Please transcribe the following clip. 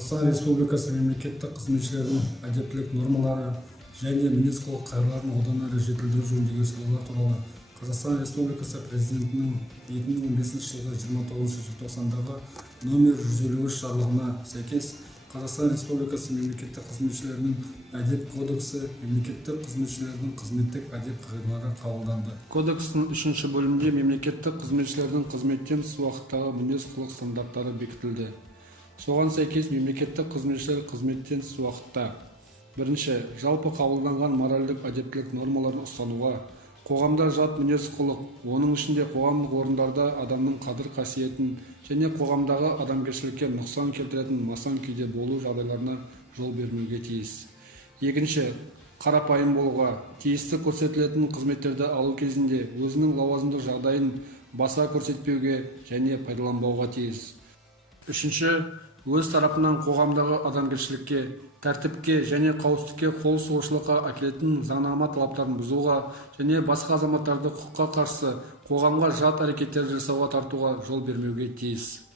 Қазақстан Республикасы мемлекеттік қызметшілердің әдептілік нормалары және мінез-құлық қағидаларын одан әрі жетілдіру жөніндегі шаралар туралы Қазақстан Республикасы Президентінің 2015 жылғы 29 желтоқсандағы номер 153 жарлығына сәйкес Қазақстан Республикасы мемлекеттік қызметшілерінің әдеп кодексі мемлекеттік қызметшілердің қызметтік әдеп қағидалары қабылданды. Кодекстің 3-ші бөлімінде мемлекеттік қызметшілердің қызметтен тыс уақыттағы мінез-құлық стандарттары бекітілді. Соған сәйкес мемлекеттік қызметшілер қызметтен тыс уақытта: бірінші, жалпы қабылданған моральдық әдептілік нормаларын ұстануға, қоғамда жат мінез-құлық, оның ішінде қоғамдық орындарда адамның қадір-қасиетін және қоғамдағы адамгершілікке нұқсан келтіретін масаң күйде болу жағдайларына жол бермеуге тиіс. Екінші, қарапайым болуға, тиісті көрсетілетін қызметтерді алу кезінде өзінің лауазымдық жағдайын баса көрсетпеуге және пайдаланбауға тиіс. Үшінші, өз тарапынан қоғамдағы адамгершілікке, тәртіпке және қауіпсіздікке қол сұғушылыққа әкелетін заңнама талаптарын бұзуға және басқа азаматтарды құқыққа қарсы қоғамға жат әрекеттерді жасауға тартуға жол бермеуге тиіс.